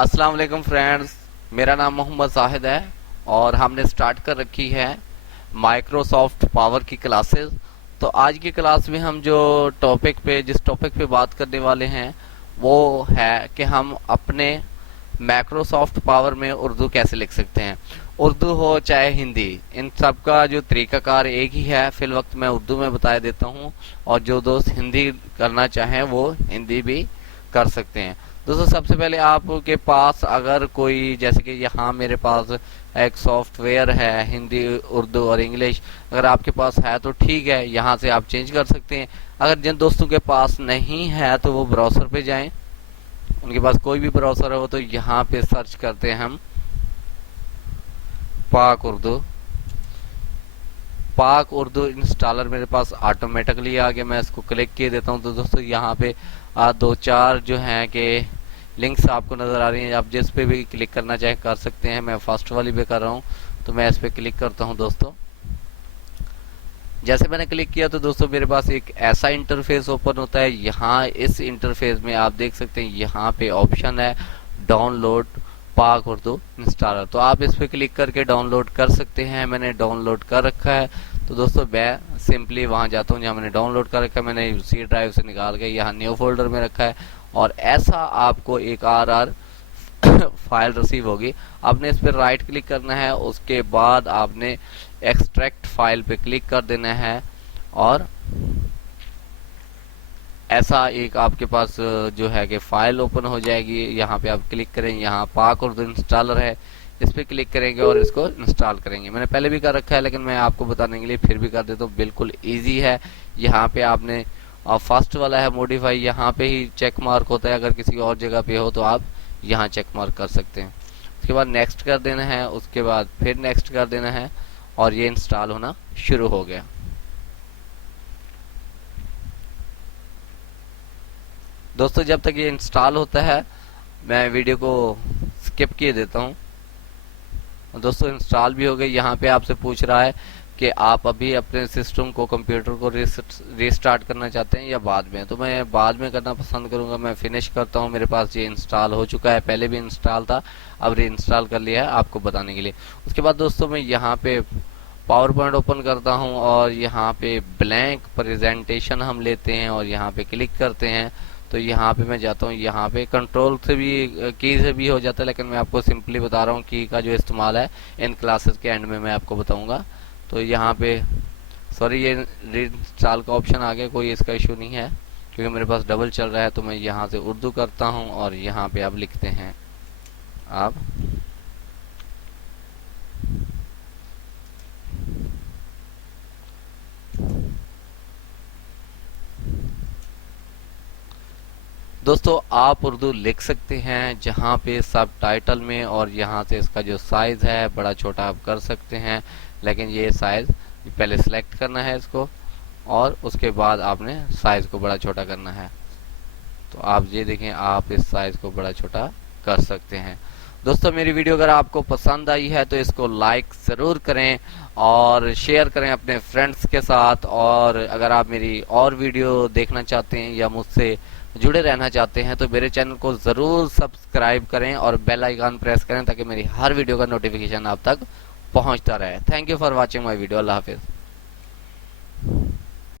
अस्सलाम वालेकुम फ्रेंड्स, मेरा नाम मोहम्मद जाहिद है और हमने स्टार्ट कर रखी है माइक्रोसॉफ्ट पावर की क्लासेस। तो आज की क्लास में हम जिस टॉपिक पे बात करने वाले हैं वो है कि हम अपने माइक्रोसॉफ्ट पावर में उर्दू कैसे लिख सकते हैं। उर्दू हो चाहे हिंदी, इन सब का जो तरीकाकार एक ही है। फिल वक्त मैं उर्दू में बता देता हूँ और जो दोस्त हिंदी करना चाहें वो हिंदी भी कर सकते हैं। दोस्तों, सबसे पहले आपके पास अगर कोई, जैसे कि यहाँ मेरे पास एक सॉफ्टवेयर है हिंदी, उर्दू और इंग्लिश, अगर आपके पास है तो ठीक है, यहाँ से आप चेंज कर सकते हैं। अगर जिन दोस्तों के पास नहीं है तो वो ब्राउज़र पे जाएं, उनके पास कोई भी ब्राउज़र हो तो यहाँ पे सर्च करते हैं हम पाक उर्दू। पाक उर्दू इंस्टॉलर मेरे पास ऑटोमेटिकली आ गया। मैं इसको क्लिक किए देता हूँ तो दोस्तों यहाँ पे दो चार जो हैं कि लिंक्स आपको नज़र आ रही हैं। आप जिस पे भी क्लिक करना चाहे कर सकते हैं। मैं फर्स्ट वाली पे कर रहा हूँ तो मैं इस पे क्लिक करता हूँ। दोस्तों, जैसे मैंने क्लिक किया तो दोस्तों मेरे पास एक ऐसा इंटरफेस ओपन होता है। यहाँ इस इंटरफेस में आप देख सकते हैं, यहाँ पे ऑप्शन है डाउनलोड पाक उर्दू इंस्टॉलर। तो आप इस पे क्लिक करके डाउनलोड कर सकते हैं। मैंने डाउनलोड कर रखा है तो दोस्तों मैं सिंपली वहां जाता हूं जहां मैंने डाउनलोड कर रखा है। मैंने सी ड्राइव से निकाल के यहाँ न्यू फोल्डर में रखा है और ऐसा आपको एक RR फाइल रिसीव होगी। आपने इस पर राइट क्लिक करना है, उसके बाद आपने एक्सट्रैक्ट फाइल पे क्लिक कर देना है और ऐसा एक आपके पास जो है कि फाइल ओपन हो जाएगी। यहाँ पे आप क्लिक करें, यहाँ पाक उर्दू इंस्टॉलर है, इस पे क्लिक करेंगे और इसको इंस्टॉल करेंगे। मैंने पहले भी कर रखा है लेकिन मैं आपको बताने के लिए फिर भी कर देता हूँ। बिल्कुल इजी है। यहाँ पे आपने फर्स्ट वाला है मॉडिफाई, यहाँ पे ही चेक मार्क होता है। अगर किसी और जगह पे हो तो आप यहाँ चेक मार्क कर सकते हैं। उसके बाद नेक्स्ट कर देना है, उसके बाद फिर नेक्स्ट कर देना है और ये इंस्टॉल होना शुरू हो गया। दोस्तों, जब तक ये इंस्टॉल होता है मैं वीडियो को स्किप किए देता हूँ। दोस्तों, इंस्टॉल भी हो गई। यहाँ पे आपसे पूछ रहा है कि आप अभी अपने सिस्टम को, कंप्यूटर को रीस्टार्ट करना चाहते हैं या बाद में। तो मैं बाद में करना पसंद करूंगा। मैं फिनिश करता हूँ। मेरे पास ये इंस्टॉल हो चुका है, पहले भी इंस्टॉल था, अब री इंस्टॉल कर लिया है आपको बताने के लिए। उसके बाद दोस्तों मैं यहाँ पे पावर पॉइंट ओपन करता हूँ और यहाँ पे ब्लैंक प्रेजेंटेशन हम लेते हैं और यहाँ पे क्लिक करते हैं। तो यहाँ पे मैं जाता हूँ, यहाँ पे कंट्रोल से भी, की से भी हो जाता है, लेकिन मैं आपको सिंपली बता रहा हूँ की का जो इस्तेमाल है इन क्लासेस के एंड में मैं आपको बताऊंगा। तो यहाँ पे सॉरी, ये रीइंस्टॉल का ऑप्शन आ गया, कोई इसका इशू नहीं है क्योंकि मेरे पास डबल चल रहा है। तो मैं यहाँ से उर्दू करता हूँ और यहाँ पे आप लिखते हैं आप दोस्तों, आप उर्दू लिख सकते हैं जहाँ पे सब टाइटल में, और यहाँ से इसका जो साइज है बड़ा छोटा आप कर सकते हैं। लेकिन ये साइज पहले सिलेक्ट करना है इसको और उसके बाद आपने साइज को बड़ा छोटा करना है। तो आप ये देखें, आप इस साइज को बड़ा छोटा कर सकते हैं। दोस्तों, मेरी वीडियो अगर आपको पसंद आई है तो इसको लाइक ज़रूर करें और शेयर करें अपने फ्रेंड्स के साथ। और अगर आप मेरी और वीडियो देखना चाहते हैं या मुझसे जुड़े रहना चाहते हैं तो मेरे चैनल को ज़रूर सब्सक्राइब करें और बेल आइकन प्रेस करें ताकि मेरी हर वीडियो का नोटिफिकेशन आप तक पहुंचता रहे। Thank you for watching my video. अल्लाह हाफिज़।